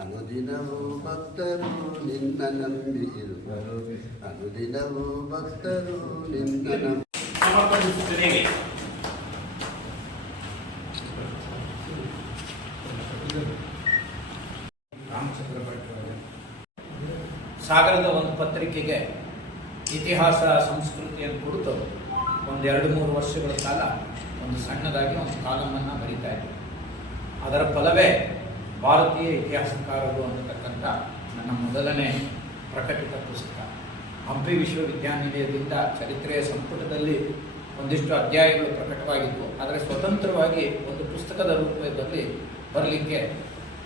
ಅನುದಿನವೂ ಭಕ್ತರು ನಿನ್ನ ನಂಬಿ ಇರುವರು, ಅನುದಿನವೂ ಭಕ್ತರು ನಿನ್ನ ನಂಬಿ ಸಮರ್ಪಿಸುತ್ತೇವೆ. ಸಾಗರದ ಒಂದು ಪತ್ರಿಕೆಗೆ ಇತಿಹಾಸ ಸಂಸ್ಕೃತಿಯನ್ನು ಕುರಿತು ಒಂದು 2-3 ವರ್ಷಗಳ ಕಾಲ ಒಂದು ಸಣ್ಣದಾಗಿ ಒಂದು ಕಾಲಮನ್ನು ಬರೀತಾ ಇದ್ದೆ. ಅದರ ಫಲವೇ ಭಾರತೀಯ ಇತಿಹಾಸಕಾರರು ಅನ್ನತಕ್ಕಂಥ ನನ್ನ ಮೊದಲನೇ ಪ್ರಕಟಿತ ಪುಸ್ತಕ. ಹಂಪಿ ವಿಶ್ವವಿದ್ಯಾನಿಲಯದಿಂದ ಚರಿತ್ರೆಯ ಸಂಪುಟದಲ್ಲಿ ಒಂದಿಷ್ಟು ಅಧ್ಯಾಯಗಳು ಪ್ರಕಟವಾಗಿತ್ತು. ಆದರೆ ಸ್ವತಂತ್ರವಾಗಿ ಒಂದು ಪುಸ್ತಕದ ರೂಪದಲ್ಲಿ ಬರಲಿಕ್ಕೆ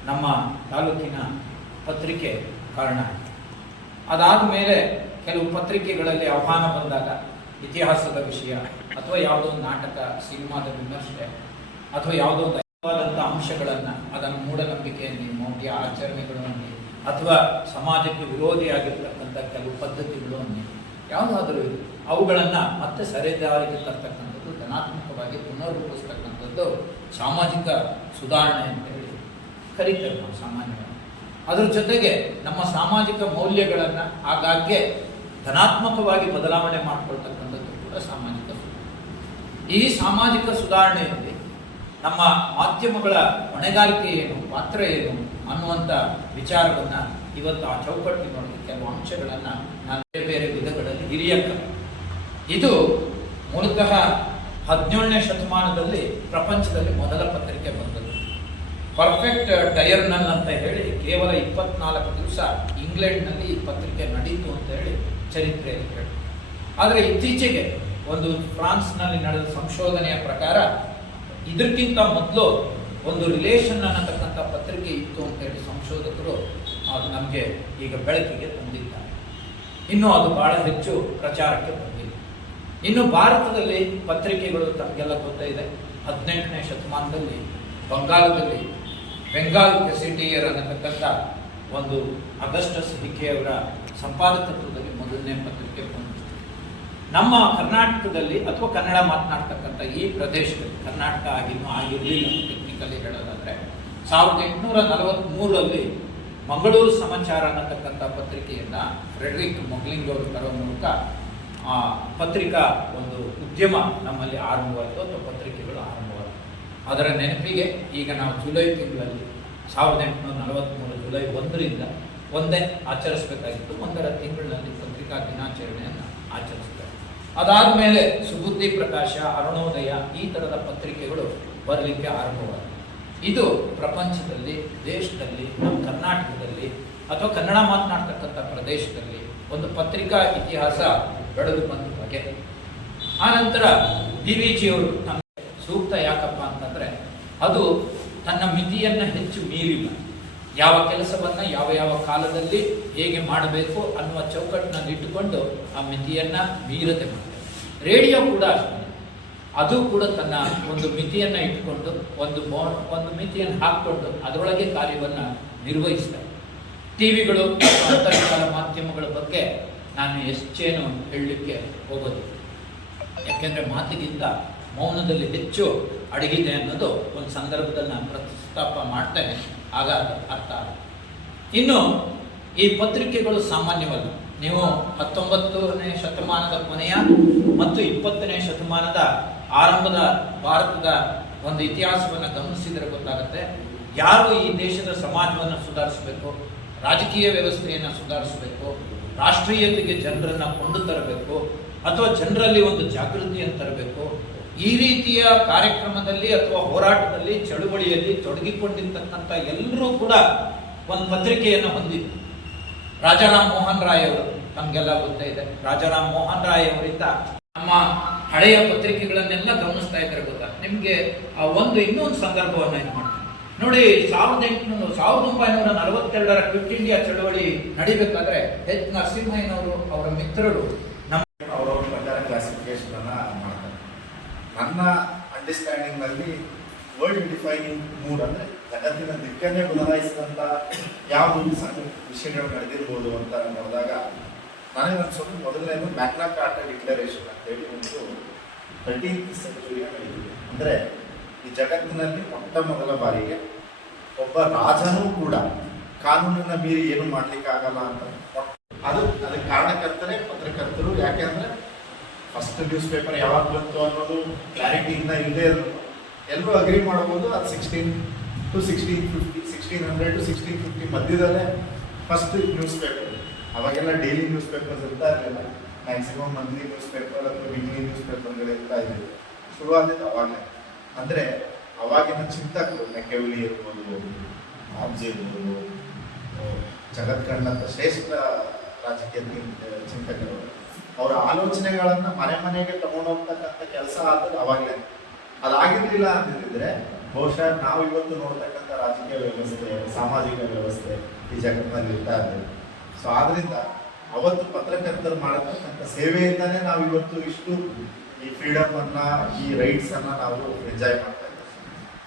ನಮ್ಮ ತಾಲೂಕಿನ ಪತ್ರಿಕೆ ಕಾರಣ ಆಯಿತು. ಅದಾದ ಮೇಲೆ ಕೆಲವು ಪತ್ರಿಕೆಗಳಲ್ಲಿ ಆಹ್ವಾನ ಬಂದಾಗ ಇತಿಹಾಸದ ವಿಷಯ ಅಥವಾ ಯಾವುದೋ ಒಂದು ನಾಟಕ, ಸಿನಿಮಾದ ವಿಮರ್ಶೆ ಅಥವಾ ಯಾವುದೋ ಒಂದು ಅಂಶಗಳನ್ನು, ಅದನ್ನು ಮೂಢನಂಬಿಕೆಯಲ್ಲಿ, ಮೌಢ್ಯ ಆಚರಣೆಗಳನ್ನು ಅಥವಾ ಸಮಾಜಕ್ಕೆ ವಿರೋಧಿಯಾಗಿರ್ತಕ್ಕಂಥ ಕೆಲವು ಪದ್ಧತಿಗಳು ಅನ್ನಿ ಯಾವುದಾದರೂ ಇದೆ, ಅವುಗಳನ್ನು ಮತ್ತೆ ಸರಿದಾರಿಗೆ ತರ್ತಕ್ಕಂಥದ್ದು, ಧನಾತ್ಮಕವಾಗಿ ಪುನರ್ರೂಪಿಸ್ತಕ್ಕಂಥದ್ದು ಸಾಮಾಜಿಕ ಸುಧಾರಣೆ ಅಂತ ಹೇಳಿ ಕರೀತೇವೆ ನಾವು ಸಾಮಾನ್ಯವಾಗಿ. ಅದರ ಜೊತೆಗೆ ನಮ್ಮ ಸಾಮಾಜಿಕ ಮೌಲ್ಯಗಳನ್ನು ಆಗಾಗ್ಗೆ ಧನಾತ್ಮಕವಾಗಿ ಬದಲಾವಣೆ ಮಾಡಿಕೊಳ್ತಕ್ಕಂಥದ್ದು ಕೂಡ ಸಾಮಾಜಿಕ ಸುಧಾರಣೆ. ಈ ಸಾಮಾಜಿಕ ಸುಧಾರಣೆಯಲ್ಲಿ ನಮ್ಮ ಮಾಧ್ಯಮಗಳ ಹೊಣೆಗಾರಿಕೆ ಏನು, ಪಾತ್ರ ಏನು ಅನ್ನುವಂಥ ವಿಚಾರವನ್ನು ಇವತ್ತು ಆ ಚೌಕಟ್ಟಿನೊಳಗೆ ಕೆಲವು ಅಂಶಗಳನ್ನು ನಾನು ಬೇರೆ ಬೇರೆ ವಿಧಗಳಲ್ಲಿ ಹಿರಿಯಕ್ಕ. ಇದು ಮೂಲತಃ 17ನೇ ಶತಮಾನದಲ್ಲಿ ಪ್ರಪಂಚದಲ್ಲಿ ಮೊದಲ ಪತ್ರಿಕೆ ಬಂದದ್ದು. ಪರ್ಫೆಕ್ಟ್ ಡಯರ್ನಲ್ ಅಂತ ಹೇಳಿ ಕೇವಲ 24 ದಿವಸ ಇಂಗ್ಲೆಂಡ್ನಲ್ಲಿ ಈ ಪತ್ರಿಕೆ ನಡೀತು ಅಂತ ಹೇಳಿ ಚರಿತ್ರೆಯಲ್ಲಿ ಹೇಳಿ. ಆದರೆ ಇತ್ತೀಚೆಗೆ ಒಂದು ಫ್ರಾನ್ಸ್ನಲ್ಲಿ ನಡೆದ ಸಂಶೋಧನೆಯ ಪ್ರಕಾರ ಇದಕ್ಕಿಂತ ಮೊದಲು ಒಂದು ರಿಲೇಷನ್ ಅನ್ನತಕ್ಕಂಥ ಪತ್ರಿಕೆ ಇತ್ತು ಅಂತ ಹೇಳಿ ಸಂಶೋಧಕರು ಅದು ನಮಗೆ ಈಗ ಬೆಳಕಿಗೆ ತಂದಿದ್ದಾರೆ. ಇನ್ನೂ ಅದು ಬಹಳ ಹೆಚ್ಚು ಪ್ರಚಾರಕ್ಕೆ ಬಂದಿದೆ. ಇನ್ನು ಭಾರತದಲ್ಲಿ ಪತ್ರಿಕೆಗಳು ತಮಗೆಲ್ಲ ಗೊತ್ತಿದೆ. 18ನೇ ಶತಮಾನದಲ್ಲಿ ಬಂಗಾಳದಲ್ಲಿ ಬೆಂಗಾಲ್ ಪ್ರೆಸಿಡಿಯರ್ ಅನ್ನತಕ್ಕಂಥ ಒಂದು ಅಗಸ್ಟಸ್ ಹಿಕೆಯವರ ಸಂಪಾದಕತ್ವದಲ್ಲಿ ಮೊದಲನೇ ಪತ್ರಿಕೆ ಬಂತು. ನಮ್ಮ ಕರ್ನಾಟಕದಲ್ಲಿ ಅಥವಾ ಕನ್ನಡ ಮಾತನಾಡ್ತಕ್ಕಂಥ ಈ ಪ್ರದೇಶದಲ್ಲಿ, ಕರ್ನಾಟಕ ಆಗಿರಲಿಲ್ಲ ಟೆಕ್ನಿಕಲಿ ಹೇಳೋದಾದರೆ, 1843ರಲ್ಲಿ ಮಂಗಳೂರು ಸಮಾಚಾರ ಅನ್ನತಕ್ಕಂಥ ಪತ್ರಿಕೆಯನ್ನು ಫ್ರೆಡ್ರಿಕ್ ಮೊಗ್ಲಿಂಗ್ ಅವರು ತರೋ ಮೂಲಕ ಪತ್ರಿಕಾ ಒಂದು ಉದ್ಯಮ ನಮ್ಮಲ್ಲಿ ಆರಂಭವಾಯಿತು ಅಥವಾ ಪತ್ರಿಕೆಗಳು ಆರಂಭವಾಯಿತು. ಅದರ ನೆನಪಿಗೆ ಈಗ ನಾವು ಜುಲೈ ತಿಂಗಳಲ್ಲಿ 1843 ಜುಲೈ 1ರಿಂದ ಒಂದೇ ಆಚರಿಸಬೇಕಾಗಿತ್ತು. 1ರ ತಿಂಗಳಿನಲ್ಲಿ ಪತ್ರಿಕಾ ದಿನಾಚರಣೆಯನ್ನು ಆಚರಿಸ್ತಾರೆ. ಅದಾದ ಮೇಲೆ ಸುಬುದ್ಧಿ ಪ್ರಕಾಶ, ಅರುಣೋದಯ ಈ ಥರದ ಪತ್ರಿಕೆಗಳು ಬರಲಿಕ್ಕೆ ಆರಂಭವಾಯಿತು. ಇದು ಪ್ರಪಂಚದಲ್ಲಿ, ದೇಶದಲ್ಲಿ, ನಮ್ಮ ಕರ್ನಾಟಕದಲ್ಲಿ ಅಥವಾ ಕನ್ನಡ ಮಾತನಾಡ್ತಕ್ಕಂಥ ಪ್ರದೇಶದಲ್ಲಿ ಒಂದು ಪತ್ರಿಕಾ ಇತಿಹಾಸ ಬೆಳೆದು ಬಂದ ಬಗೆ. ಆನಂತರ DVಜಿಯವರು ನಮಗೆ ಸೂಕ್ತ ಯಾಕಪ್ಪ ಅಂತಂದರೆ, ಅದು ತನ್ನ ಮಿತಿಯನ್ನು ಹೆಚ್ಚು ಮೀರಿಲ್ಲ. ಯಾವ ಕೆಲಸವನ್ನು ಯಾವ ಯಾವ ಕಾಲದಲ್ಲಿ ಹೇಗೆ ಮಾಡಬೇಕು ಅನ್ನುವ ಚೌಕಟ್ಟಿನಲ್ಲಿ ಇಟ್ಟುಕೊಂಡು ಆ ಮಿತಿಯನ್ನು ಮೀರದೆ ಮಾಡ್ತಾರೆ. ರೇಡಿಯೋ ಕೂಡ ಅಷ್ಟೇ, ಅದು ಕೂಡ ತನ್ನ ಒಂದು ಮಿತಿಯನ್ನು ಇಟ್ಟುಕೊಂಡು ಒಂದು ಮಿತಿಯನ್ನು ಹಾಕ್ಕೊಂಡು ಅದರೊಳಗೆ ಕಾರ್ಯವನ್ನು ನಿರ್ವಹಿಸ್ತಾರೆ. ಟಿವಿಗಳು, ಅಂತರ್ಜಾಲ ಮಾಧ್ಯಮಗಳ ಬಗ್ಗೆ ನಾನು ಹೆಚ್ಚೇನು ಹೇಳಲಿಕ್ಕೆ ಹೋಗೋದು, ಯಾಕೆಂದರೆ ಮಾತಿಗಿಂತ ಮೌನದಲ್ಲಿ ಹೆಚ್ಚು ಅಡಗಿದೆ ಅನ್ನೋದು ಒಂದು ಸಂದರ್ಭದಲ್ಲಿ ನಾನು ಪ್ರಸ್ತಾಪ ಮಾಡ್ತೇನೆ, ಆಗ ಅರ್ಥ ಆಗುತ್ತೆ. ಇನ್ನು ಈ ಪತ್ರಿಕೆಗಳು ಸಾಮಾನ್ಯವಲ್ಲ. ನೀವು 19ನೇ ಶತಮಾನದ ಕೊನೆಯ ಮತ್ತು 20ನೇ ಶತಮಾನದ ಆರಂಭದ ಭಾರತದ ಒಂದು ಇತಿಹಾಸವನ್ನು ಗಮನಿಸಿದರೆ ಗೊತ್ತಾಗುತ್ತೆ, ಯಾರು ಈ ದೇಶದ ಸಮಾಜವನ್ನು ಸುಧಾರಿಸಬೇಕು, ರಾಜಕೀಯ ವ್ಯವಸ್ಥೆಯನ್ನು ಸುಧಾರಿಸಬೇಕು, ರಾಷ್ಟ್ರೀಯತೆಗೆ ಜನರನ್ನು ಕೊಂಡು ತರಬೇಕು ಅಥವಾ ಜನರಲ್ಲಿ ಒಂದು ಜಾಗೃತಿಯನ್ನು ತರಬೇಕು, ಈ ರೀತಿಯ ಕಾರ್ಯಕ್ರಮದಲ್ಲಿ ಅಥವಾ ಹೋರಾಟದಲ್ಲಿ, ಚಳುವಳಿಯಲ್ಲಿ ತೊಡಗಿಕೊಂಡಿರ್ತಕ್ಕಂಥ ಎಲ್ಲರೂ ಕೂಡ ಒಂದು ಪತ್ರಿಕೆಯನ್ನು ಹೊಂದಿದ್ರು. ರಾಜಾರಾಮ್ ಮೋಹನ್ ರಾಯ್ ಅವರು ನಮಗೆಲ್ಲ ಗೊತ್ತೇ ಇದೆ. ರಾಜಾರಾಮ್ ಮೋಹನ್ ರಾಯ್ ಅವರಿಂದ ನಮ್ಮ ಹಳೆಯ ಪತ್ರಿಕೆಗಳನ್ನೆಲ್ಲ ಗಮನಿಸ್ತಾ ಇದ್ದಾರೆ ಗೊತ್ತಾ ನಿಮಗೆ. ಇನ್ನೊಂದು ಸಂದರ್ಭವನ್ನು ಇದು ಮಾಡ್ತಾರೆ ನೋಡಿ. 1942ರ ಕ್ವಿಟ್ ಇಂಡಿಯಾ ಚಳವಳಿ ನಡಿಬೇಕಾದ್ರೆ ಎಚ್ ನರಸಿಂಹಯ್ಯನವರು ಅವರ ಮಿತ್ರರು ಅವರವ್ರ ಪ್ರಕಾರ ಕ್ಲಾಸಿಫಿಕೇಶನ್ ಅನ್ನ ಮಾಡ್ತಾರೆ. ನನ್ನ ಅಂಡರ್ಸ್ಟ್ಯಾಂಡಿಂಗ್ ನಲ್ಲಿ ವರ್ಲ್ಡ್ ಡಿಫೈನಿಂಗ್ ಮೂಡ್ ಅಂದ್ರೆ ಜಗತ್ತಿನ ದಿಕ್ಕನ್ನೇ ಬದಲಾಯಿಸಿದಂತ ಯಾವುದು ಸಣ್ಣ ವಿಷಯಗಳು ನಡೆದಿರ್ಬೋದು ಅಂತ ನೋಡಿದಾಗ ನನಗೆ ಅನ್ಸೋದು ಮೊದಲನೇದು ಮ್ಯಾಗ್ನಾ ಕಾರ್ಟಾ ಡಿಕ್ಲರೇಷನ್ ಅಂತ ಹೇಳಿ ಒಂದು 13th ಸೆಂಚುರಿಯ ನಡೆದಿದೆ. ಅಂದ್ರೆ ಈ ಜಗತ್ತಿನಲ್ಲಿ ಮೊಟ್ಟ ಮೊದಲ ಬಾರಿಗೆ ಒಬ್ಬ ರಾಜನೂ ಕೂಡ ಕಾನೂನನ್ನ ಮೀರಿ ಏನು ಮಾಡ್ಲಿಕ್ಕೆ ಆಗಲ್ಲ ಅಂತ ಅದಕ್ಕೆ ಕಾರಣಕರ್ತರೇ ಪತ್ರಕರ್ತರು. ಯಾಕೆಂದ್ರೆ ಫಸ್ಟ್ ನ್ಯೂಸ್ ಪೇಪರ್ ಯಾವಾಗ ಬಂತು ಅನ್ನೋದು ಕ್ಲಾರಿಟಿ ಇಂದ ಇಲ್ಲದೆ ಇರೋದು ಎಲ್ಲರೂ ಅಗ್ರಿ ಮಾಡಬಹುದು. ಅದು 1600 to 1650 ಮಧ್ಯದಲ್ಲೇ ಫಸ್ಟ್ ನ್ಯೂಸ್ ಪೇಪರ್. ಅವಾಗೆಲ್ಲ ಡೈಲಿ ನ್ಯೂಸ್ ಪೇಪರ್ಸ್ ಇರ್ತಾ ಇರಲಿಲ್ಲ, ಮ್ಯಾಕ್ಸಿಮಮ್ ಮಂತ್ಲಿ ನ್ಯೂಸ್ ಪೇಪರ್ ಅಥವಾ ವೀಕ್ಲಿ ನ್ಯೂಸ್ ಪೇಪರ್ಗಳು ಇರ್ತಾ ಇದ್ವಿ. ಶುರುವಾದಿದ್ದು ಅವಾಗಲೇ. ಅಂದರೆ ಅವಾಗಿನ ಚಿಂತಕರು ಮೆಕೆವಲಿ ಇರ್ಬೋದು, ಆಬ್ಜೆ ಇರ್ಬೋದು, ಜಗತ್ ಕಂಡಂಥ ಶ್ರೇಷ್ಠ ರಾಜಕೀಯ ಚಿಂತಕರು ಅವರ ಆಲೋಚನೆಗಳನ್ನು ಮನೆಗೆ ತಗೊಂಡೋಗ್ತಕ್ಕಂಥ ಕೆಲಸ ಆದದ್ದು ಅವಾಗಲೇ. ಅದಾಗಿರ್ಲಿಲ್ಲ ಅಂತಿದ್ರೆ ಬಹುಶಃ ನಾವು ಇವತ್ತು ನೋಡ್ತಕ್ಕಂಥ ರಾಜಕೀಯ ವ್ಯವಸ್ಥೆ, ಸಾಮಾಜಿಕ ವ್ಯವಸ್ಥೆ ಈ ಜಗತ್ತಿನಲ್ಲಿ ಇರ್ತಾ ಇದ್ದೇವೆ. ಸೊ ಆದ್ರಿಂದ ಅವತ್ತು ಪತ್ರಕರ್ತರು ಮಾಡತಕ್ಕಂಥ ಸೇವೆಯಿಂದಾನೇ ನಾವು ಇವತ್ತು ಇಷ್ಟು ಈ ಫ್ರೀಡಮ್ ಅನ್ನ, ಈ ರೈಟ್ಸ್ ಅನ್ನ ನಾವು ಎಂಜಾಯ್ ಮಾಡ್ತಾ ಇದ್ದೇವೆ.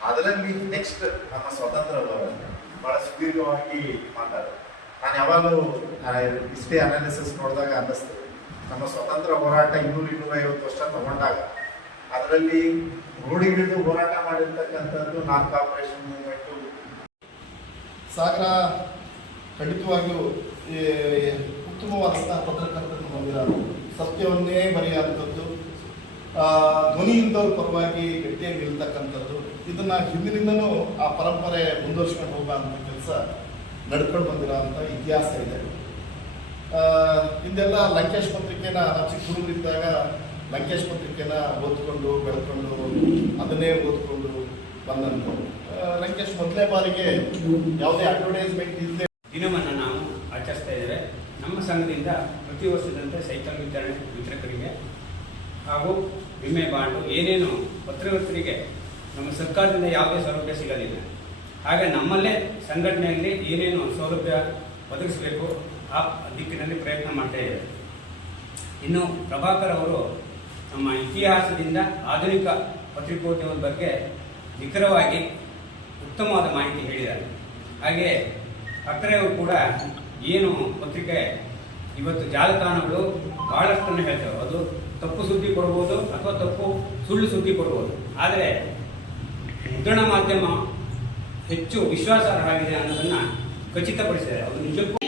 ಅದರಲ್ಲಿ ನೆಕ್ಸ್ಟ್ ನಮ್ಮ ಸ್ವತಂತ್ರ ಹೋರಾಟ ಬಹಳ ಸುದೀರ್ಘವಾಗಿ ಮಾತಾಡೋದು. ನಾನು ಯಾವಾಗಲೂ ಇಷ್ಟೇ ಅನಾಲಿಸಿಸ್ ನೋಡಿದಾಗ ಅನ್ನಿಸ್ತದೆ, ನಮ್ಮ ಸ್ವತಂತ್ರ ಹೋರಾಟ 200-250 ವರ್ಷ ತಗೊಂಡಾಗ ಅದರಲ್ಲಿ ರೋಡಿಗಿಳಿದು ಹೋರಾಟ ಮಾಡಿರ್ತಕ್ಕಂಥದ್ದು ನಾನ್ ಕಾರ್ಪೊರೇಷನ್ ಮೂವ್ಮೆಂಟು. ಸಾಗರ ಖಂಡಿತವಾಗಿಯೂ ಉತ್ತಮವಾದಂತಹ ಪತ್ರಕರ್ತರನ್ನು ಹೊಂದಿರೋದು, ಸತ್ಯವನ್ನೇ ಬರೆಯುವಂಥದ್ದು, ಧ್ವನಿಯಿಂದವ್ರ ಪರವಾಗಿ ಗಟ್ಟಿಯಾಗಿ ನಿಲ್ತಕ್ಕಂಥದ್ದು, ಇದನ್ನು ಹಿಂದಿನಿಂದನೂ ಆ ಪರಂಪರೆ ಮುಂದುವರ್ಸ್ಕೊಂಡು ಹೋಗುವಂಥ ಕೆಲಸ ನಡ್ಕೊಂಡು ಬಂದಿರೋಂಥ ಇತಿಹಾಸ ಇದೆ. ಹಿಂದೆಲ್ಲ ಲಂಕೇಶ್ ಪತ್ರಿಕೆನ ನಾವು ಚಿಕ್ಕ ಹುಡುಗರಿದ್ದಾಗ ಲಂಕೇಶ್ ಪತ್ರಿಕೆನ ಓದ್ಕೊಂಡು ಬೆಳ್ಕೊಂಡು ಅದನ್ನೇ ಓದ್ಕೊಂಡು ಬಂದಂಥವು. ಲಂಕೇಶ್ ಮೊದಲನೇ ಬಾರಿಗೆ ಯಾವುದೇ ಅಡ್ವರ್ಟೈಸ್ಮೆಂಟ್ ಇಲ್ಲದೆ ದಿನವನ್ನು ನಾವು ಆಚರಿಸ್ತಾ ಇದ್ದೇವೆ. ನಮ್ಮ ಸಂಘದಿಂದ ಪ್ರತಿ ವರ್ಷದಂತೆ ಸೈಕಲ್ ವಿತರಕರಿಗೆ ಹಾಗೂ ವಿಮೆ ಬಾಂಡು ಏನೇನು ಪತ್ರಕರ್ತರಿಗೆ ನಮ್ಮ ಸರ್ಕಾರದಿಂದ ಯಾವುದೇ ಸೌಲಭ್ಯ ಸಿಗಲಿಲ್ಲ. ಹಾಗೆ ನಮ್ಮಲ್ಲೇ ಸಂಘಟನೆಯಲ್ಲಿ ಏನೇನು ಸೌಲಭ್ಯ ಒದಗಿಸಬೇಕು ಆ ದಿಕ್ಕಿನಲ್ಲಿ ಪ್ರಯತ್ನ ಮಾಡ್ತಾ ಇದ್ದೇವೆ. ಇನ್ನು ಪ್ರಭಾಕರ್ ಅವರು ನಮ್ಮ ಇತಿಹಾಸದಿಂದ ಆಧುನಿಕ ಪತ್ರಿಕೋದ್ಯಮದ ಬಗ್ಗೆ ನಿಖರವಾಗಿ ಉತ್ತಮವಾದ ಮಾಹಿತಿ ಹೇಳಿದ್ದಾರೆ. ಹಾಗೆ ಅಕ್ರೆಯವರು ಕೂಡ ಏನು ಪತ್ರಿಕೆ ಇವತ್ತು ಜಾಲತಾಣಗಳು ಬಹಳಷ್ಟನ್ನು ಹೇಳ್ತವೆ, ಅದು ತಪ್ಪು ಸುದ್ದಿ ಕೊಡ್ಬೋದು ಅಥವಾ ಸುಳ್ಳು ಸುದ್ದಿ ಕೊಡ್ಬೋದು. ಆದರೆ ಮುದ್ರಣ ಮಾಧ್ಯಮ ಹೆಚ್ಚು ವಿಶ್ವಾಸಾರ್ಹ ಆಗಿದೆ ಅನ್ನೋದನ್ನು ಖಚಿತಪಡಿಸಿದ್ದಾರೆ. ಅದು ನಿಜಕ್ಕೂ